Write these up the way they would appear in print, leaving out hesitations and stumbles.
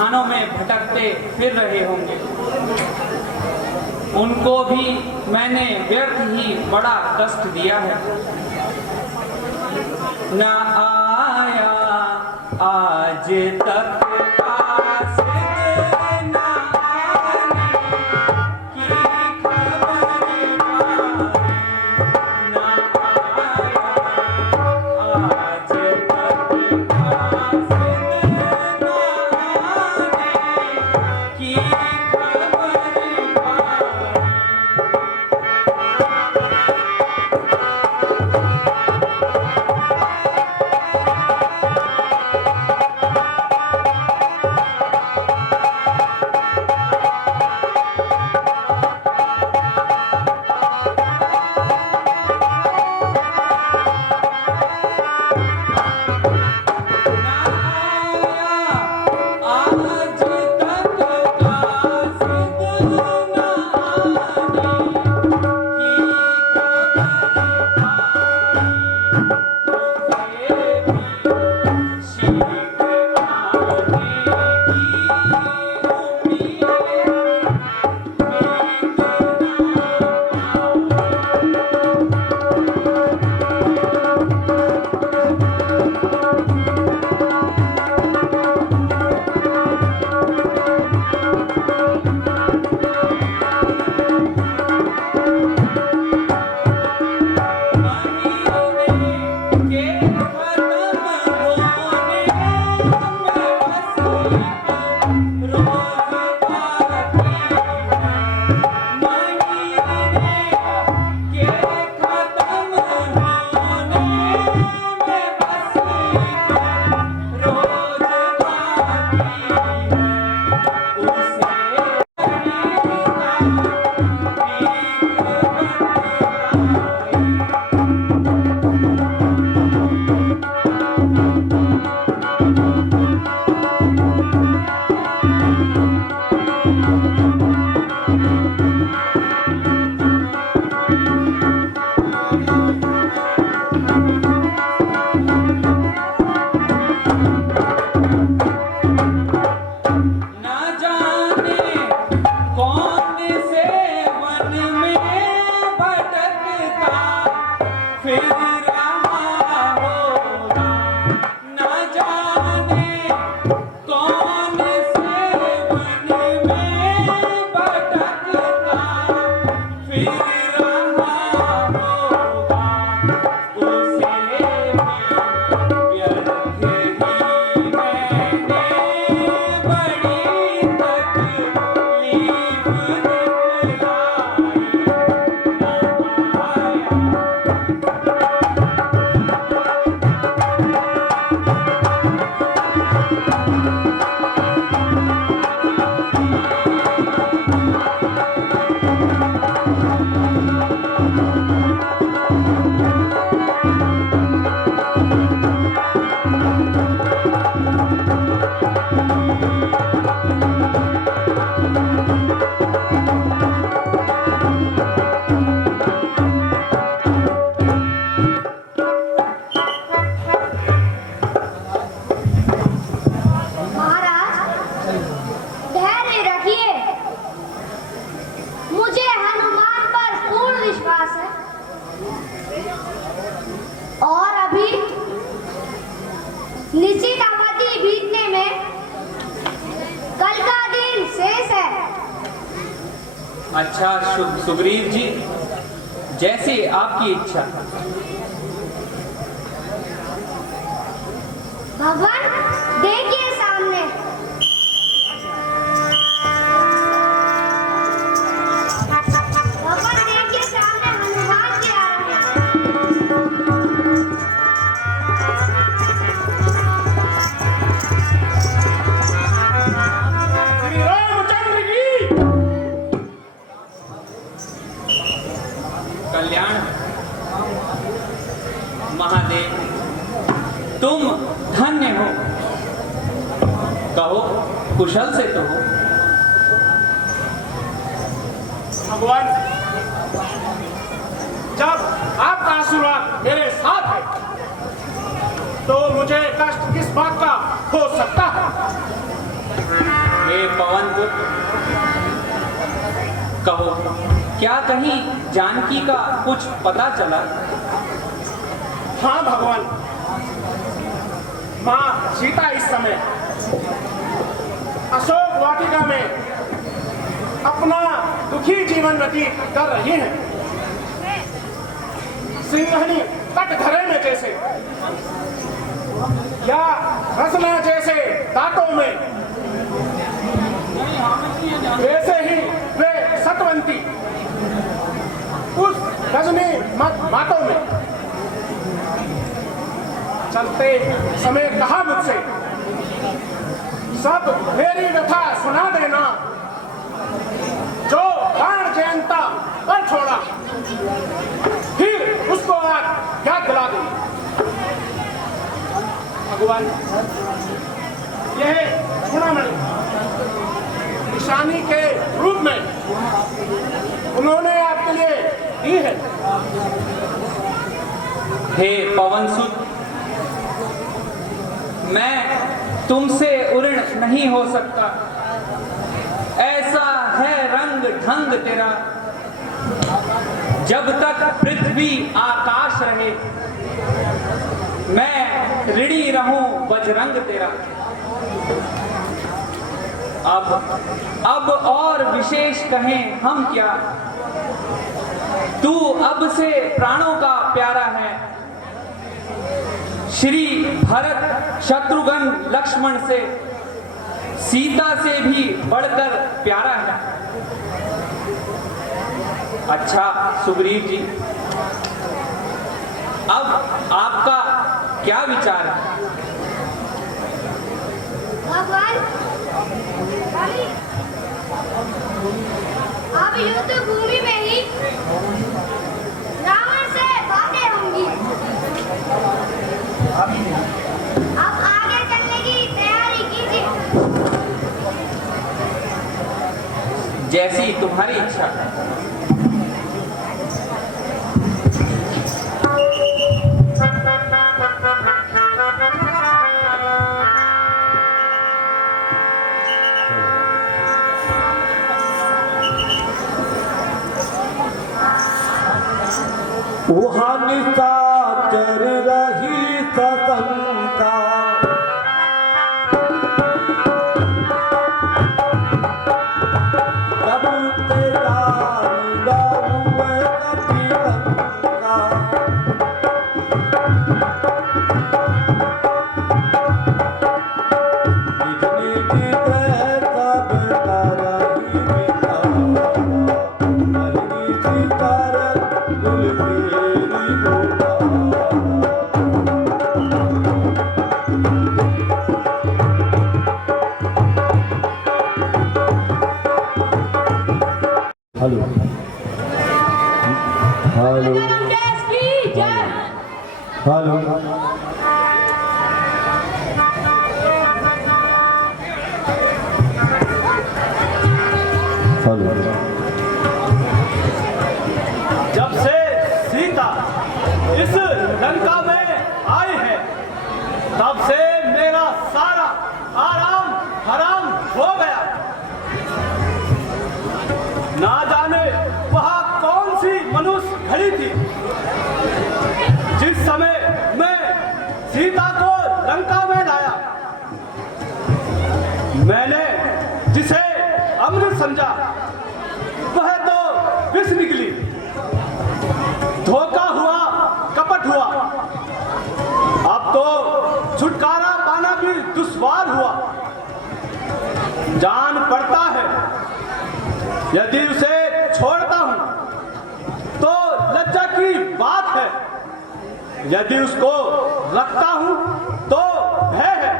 स्थानों में भटकते फिर रहे होंगे। उनको भी मैंने व्यर्थ ही बड़ा कष्ट दिया है। न आया आज तक निश्चित अवधि बीतने में कल का दिन शेष है। अच्छा सुग्रीव जी, जैसे आपकी इच्छा। भगवान देखिए सामने। भगवान देखिए सामने हनुमान जी आ रहे हैं। श्री रामचंद्र की कल्याण। महादेव तुम धन्य हो, कहो कुशल से तो हो। भगवान, जब आपका आशीर्वाद मेरे साथ है तो मुझे कष्ट किस बात का हो सकता है। पुत्र, कहो क्या कहीं जानकी का कुछ पता चला? हाँ भगवान, माँ सीता इस समय अशोक वाटिका में अपना दुखी जीवन व्यतीत कर रही हैं। सिंहनी कटघरे में जैसे या रसना जैसे दांतों में, वैसे ही वे सतवंती उस रजनी मातों में चलते समय कहा मुझसे, सब मेरी व्यथा सुना देना, जो प्राण जयंता पर छोड़ा फिर उसको आज याद दिला दे। भगवान, यह चूड़ामणि निशानी के रूप में उन्होंने आपके लिए दी है। हे पवनसुत, मैं तुमसे उऋण नहीं हो सकता, ऐसा है रंग ढंग तेरा। जब तक पृथ्वी आकाश रहे मैं ऋणी रहूं बजरंग तेरा। अब और विशेष कहें हम क्या, तू अब से प्राणों का प्यारा है। श्री भरत शत्रुघ्न लक्ष्मण से, सीता से भी बढ़कर प्यारा है। अच्छा सुग्रीव जी, अब आपका क्या विचार है? भगवान, अब युद्ध भूमि में ही रावण से बातें होंगी। अब आगे चलने की तैयारी कीजिए। जैसी तुम्हारी इच्छा। वहाँ निशाचर रही सशंका, तब तेरा हुए कपिलंका। इतनी जिद सब करही मिटावा, मरनी सीतारन गुलबेरी गोपाला। Hello hello hello, hello. जब से सीता इस लंका में आई है, तब से मेरा सारा आराम हराम हो गया। ना जाने वहां कौन सी मनुष्य घड़ी थी, जिस समय मैं सीता को लंका में लाया। मैंने जिसे अमृत समझा वह तो विष निकली। धोखा हुआ, कपट हुआ। अब तो छुटकारा पाना भी दुश्वार हुआ। जान पड़ता है यदि उसे छोड़ता हूं तो लज्जा की बात है, यदि उसको रखता हूं तो भय है।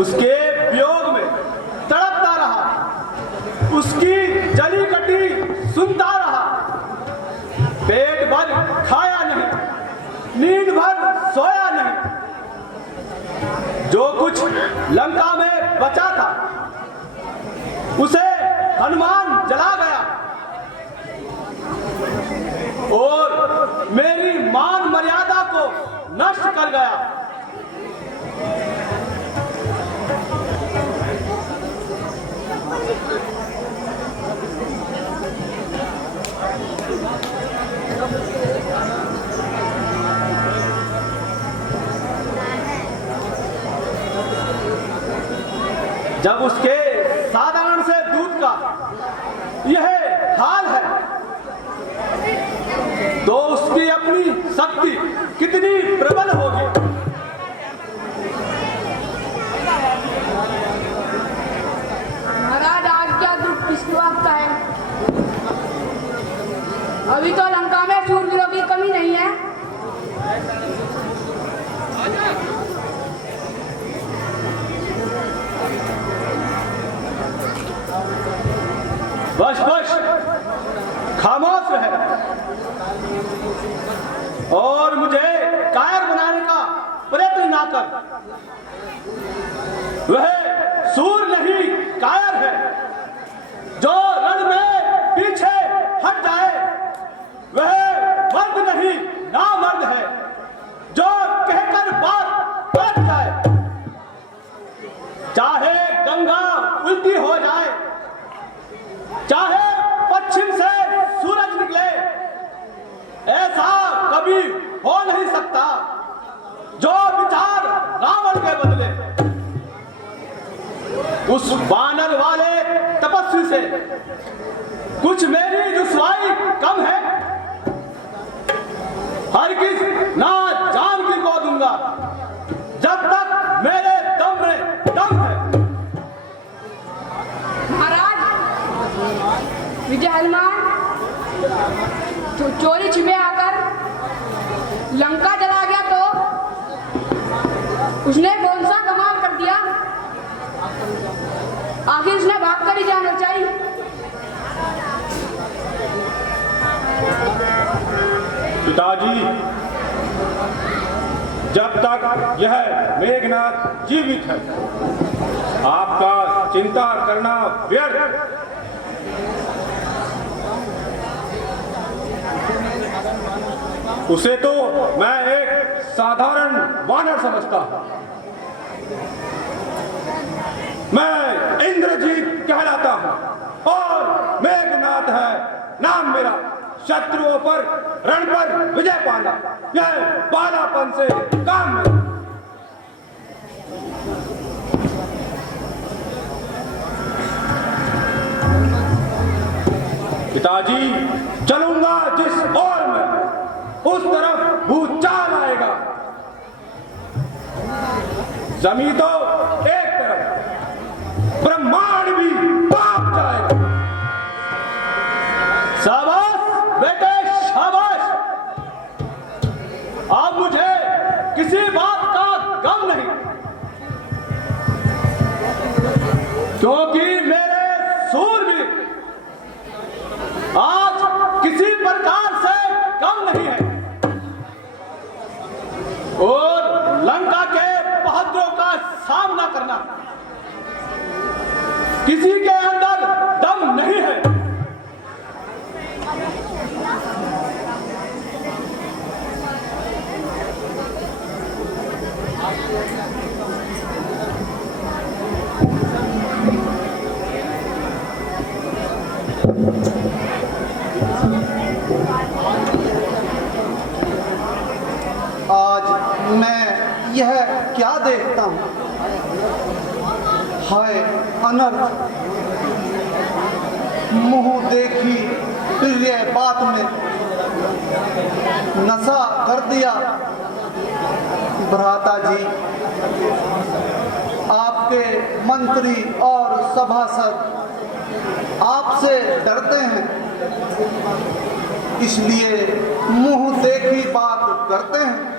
उसके वियोग में तड़पता रहा, उसकी जली कटी सुनता रहा। पेट भर खाया नहीं, नींद भर सोया नहीं। जो कुछ लंका में बचा था उसे हनुमान जला गया और मेरी मान मर्यादा को नष्ट कर गया। जब उसके साधारण से दूध का यह हाल है तो उसकी अपनी शक्ति कितनी प्रबल होगी। महाराज आज्ञा दुख किसको आपका है? अभी तो लंका में शूरवीरों की कमी नहीं है। बस बस खामोश रहे और मुझे कायर बनाने का प्रयत्न ना कर। वह सूर नहीं कायर है जो रण में पीछे हट जाए। वह मर्द नहीं नामर्द है जो कहकर बात काट जाए। चाहे गंगा उल्टी हो जाए, चाहे पश्चिम से सूरज निकले, ऐसा कभी हो नहीं सकता जो विचार रावण के बदले। उस वानर वाले तपस्वी से कुछ मेरी दुश्वारी कम है। हर किस ना जान की को दूंगा जब तक मेरे दम में दम है। महाराज विजय हनुमान चोरी छिपे आकर लंका चला गया तो उसने कौन सा कमाल कर दिया? आखिर उसने भाग कर ही जाना चाहिए। पिताजी, जब तक यह मेघनाथ जीवित है आपका चिंता करना व्यर्थ। उसे तो मैं एक साधारण वानर समझता हूं। मैं इंद्रजीत कहलाता हूं और मेघनाथ है नाम मेरा। शत्रुओं पर रण पर विजय पाना यह बालापन से काम है। पिताजी, चलूंगा जिस ओर में उस तरफ भूचाल आएगा। जमीन तो एक तरफ, ब्रह्मांड भी कांप जाएगा। शाबाश बेटे शाबाश। अब मुझे किसी बात का गम नहीं, क्योंकि मेरे सूरवीर आज किसी प्रकार से कम नहीं है और लंका के बहादुरों का सामना करना किसी के अंदर दम नहीं है। आज मैं यह क्या देखता हूँ? हाय अनर्थ! मुंह देखी प्रिय बात में नशा कर दिया। भ्राता जी, आपके मंत्री और सभासद आपसे डरते हैं, इसलिए मुंह देखी बात करते हैं।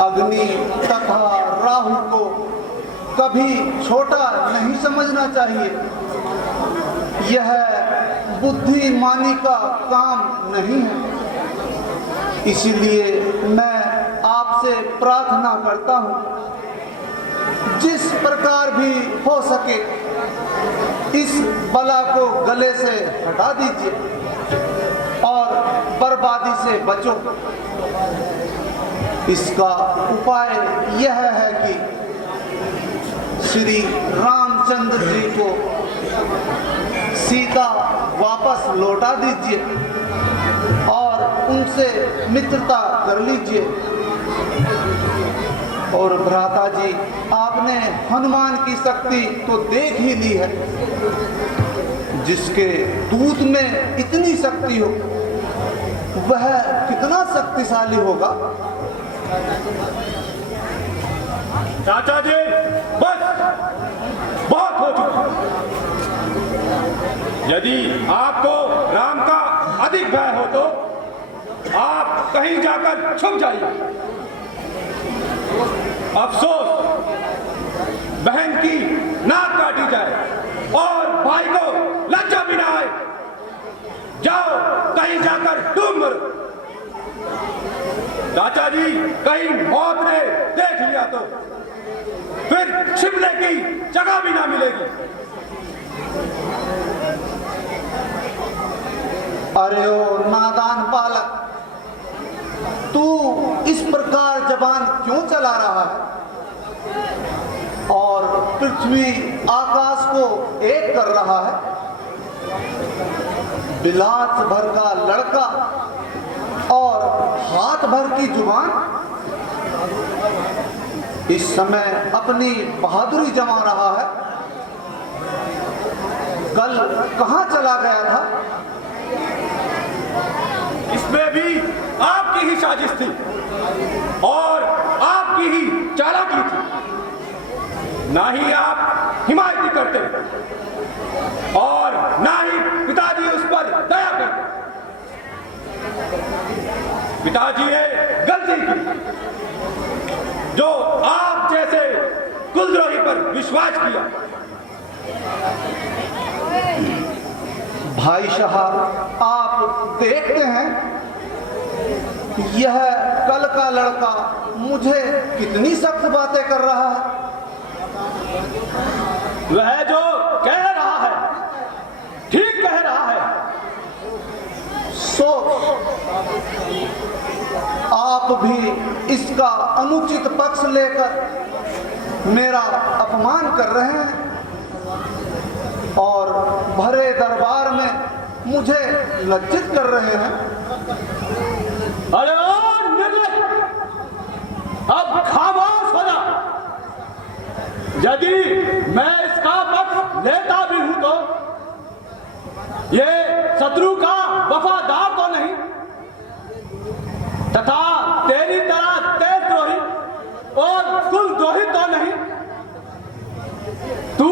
अग्नि तथा राहु को कभी छोटा नहीं समझना चाहिए। यह बुद्धिमानी का काम नहीं है। इसलिए मैं आपसे प्रार्थना करता हूँ, जिस प्रकार भी हो सके इस बला को गले से हटा दीजिए और बर्बादी से बचो। इसका उपाय यह है कि श्री रामचंद्र जी को सीता वापस लौटा दीजिए और उनसे मित्रता कर लीजिए। और भ्राता जी, आपने हनुमान की शक्ति तो देख ही ली है। जिसके दूध में इतनी शक्ति हो वह कितना शक्तिशाली होगा। चाचा जी, बस बहुत हो चुका। यदि आपको राम का अधिक भय हो तो आप कहीं जाकर छुप जाइए। अफसोस, बहन की नाक काटी जाए और भाई को लज्जा भी ना आए। जाओ कहीं जाकर डूब मरो। चाचा जी, कहीं मौत ने देख लिया तो फिर छिपने की जगह भी ना मिलेगी। अरे ओ नादान बालक, तू इस प्रकार जबान क्यों चला रहा है और पृथ्वी आकाश को एक कर रहा है। बिलात भर का लड़का और हाथ भर की जुबान इस समय अपनी बहादुरी जमा रहा है। कल कहां चला गया था? इसमें भी आपकी ही साजिश थी और आपकी ही चालाकी थी। ना ही आप हिमायती करते और ना ही पिताजी उस पर दया करते। पिताजी ने गलती की जो आप जैसे कुलद्रोही पर विश्वास किया। भाई साहब, आप देखते हैं यह कल का लड़का मुझे कितनी सख्त बातें कर रहा है। वह जो कह रहा है ठीक कह रहा है। सोच, आप भी इसका अनुचित पक्ष लेकर मेरा अपमान कर रहे हैं और भरे दरबार में मुझे लज्जित कर रहे हैं। अरे ओ निर्लज्ज, अब खामोश हो जा। यदि मैं इसका पक्ष लेता भी हूं तो ये शत्रु का वफादार तो नहीं तथा तेरी तरह देशद्रोही और कुलद्रोही तो नहीं। तू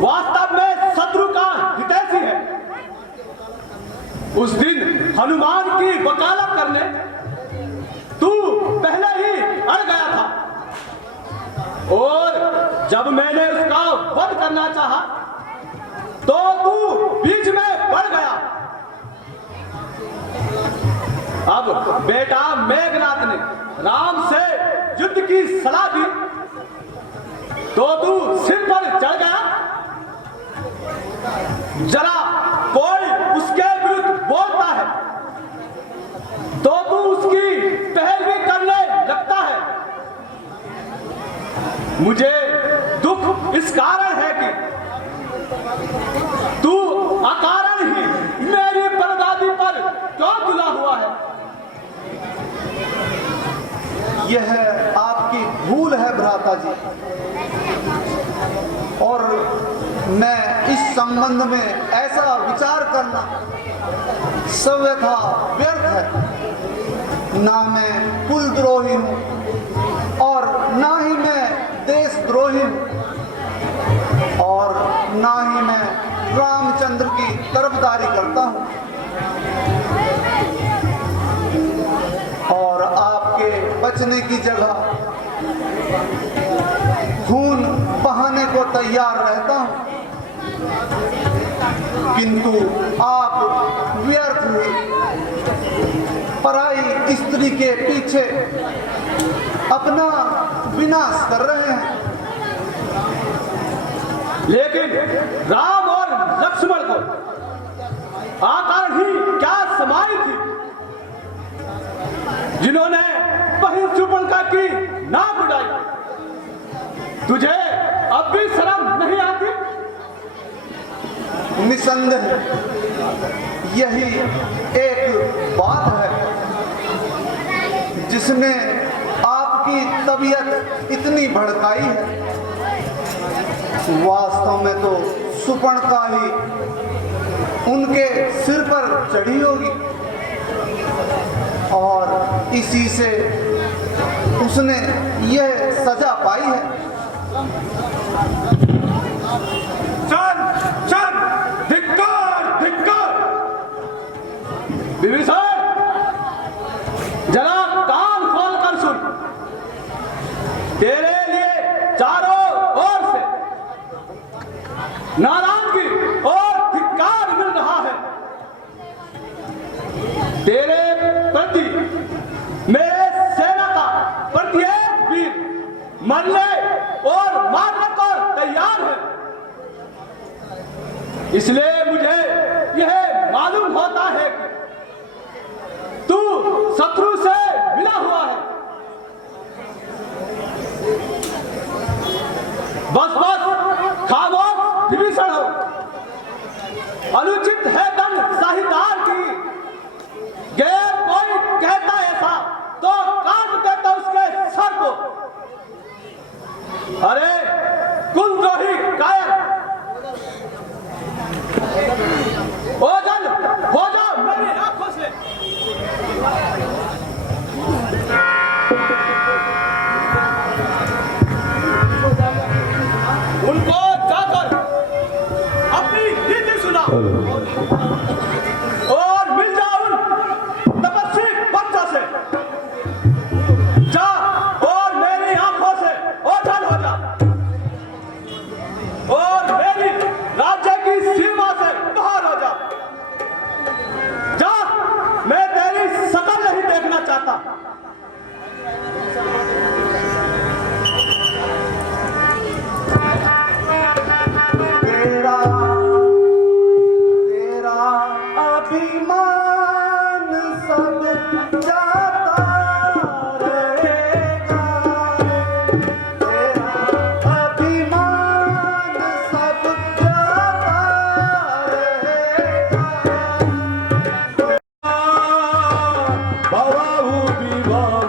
वास्तव में शत्रु का हितैषी है। उस दिन हनुमान की वकालत करने तू पहले ही अड़ गया था और जब मैंने उसका वध करना चाहा तो तू बीच में पड़ गया। अब बेटा मेघनाथ ने राम से युद्ध की सलाह दी तो तू सिर पर चढ़ गया। जरा कोई उसके विरुद्ध बोलता है तो तू उसकी पैरवी करने लगता है। मुझे दुख इस कारण है कि तू अकारण ही मेरी बर्बादी पर क्यों तुला हुआ है। यह आपकी भूल है भ्राता जी, और मैं इस संबंध में ऐसा विचार करना सर्वथा व्यर्थ है। ना मैं कुलद्रोही हूं और ना ही मैं देशद्रोही हूं और ना ही मैं रामचंद्र की तरफदारी करता हूं। और आपके बचने की जगह खून बहाने को तैयार रहता हूं, किंतु आप व्यर्थ हुए पराई स्त्री के पीछे अपना विनाश कर रहे हैं। लेकिन राम और लक्ष्मण को आकार ही क्या समाई थी जिन्होंने बहन सुपर्णखा की नाक उड़ाई। तुझे अब भी शर्म नहीं आती? निसंदेह यही एक बात है जिसने आपकी तबीयत इतनी भड़काई है, वास्तव में तो सुपर्णखा ही उनके सिर पर चढ़ी होगी और इसी से उसने यह सजा पाई है। चल चल, धिक्कार धिक्कार। विभीषण, जरा कान खोल कर सुन। तेरे लिए चारों ओर से नाराजगी और धिक्कार मिल रहा है। तेरे प्रति मेरे सेना का प्रत्येक वीर मरने और मारने को तैयार है। इसलिए मुझे यह मालूम होता है कि तू शत्रु से मिला हुआ है। बस बस खामोश विभीषण हो। अनुचित है दंड साहिदार की। गैर कोई कहता ऐसा तो काट देता उसके सर को। अरे कुलद्रोही कायर, ओझल हो जा मेरी आंखों से। उनको जाकर अपनी नीति सुना और मिल जा उन तपस्वी बच्चों से। जा और मेरी आंखों से ओझल हो जा और मेरी राज्य की सीमा से बाहर हो जा। जा, मैं तेरी शकल नहीं देखना चाहता। तेरा तेरा अभिमान सब जाता रहेगा। तेरा अभिमान सब जाता रहेगा। बाहु विभाव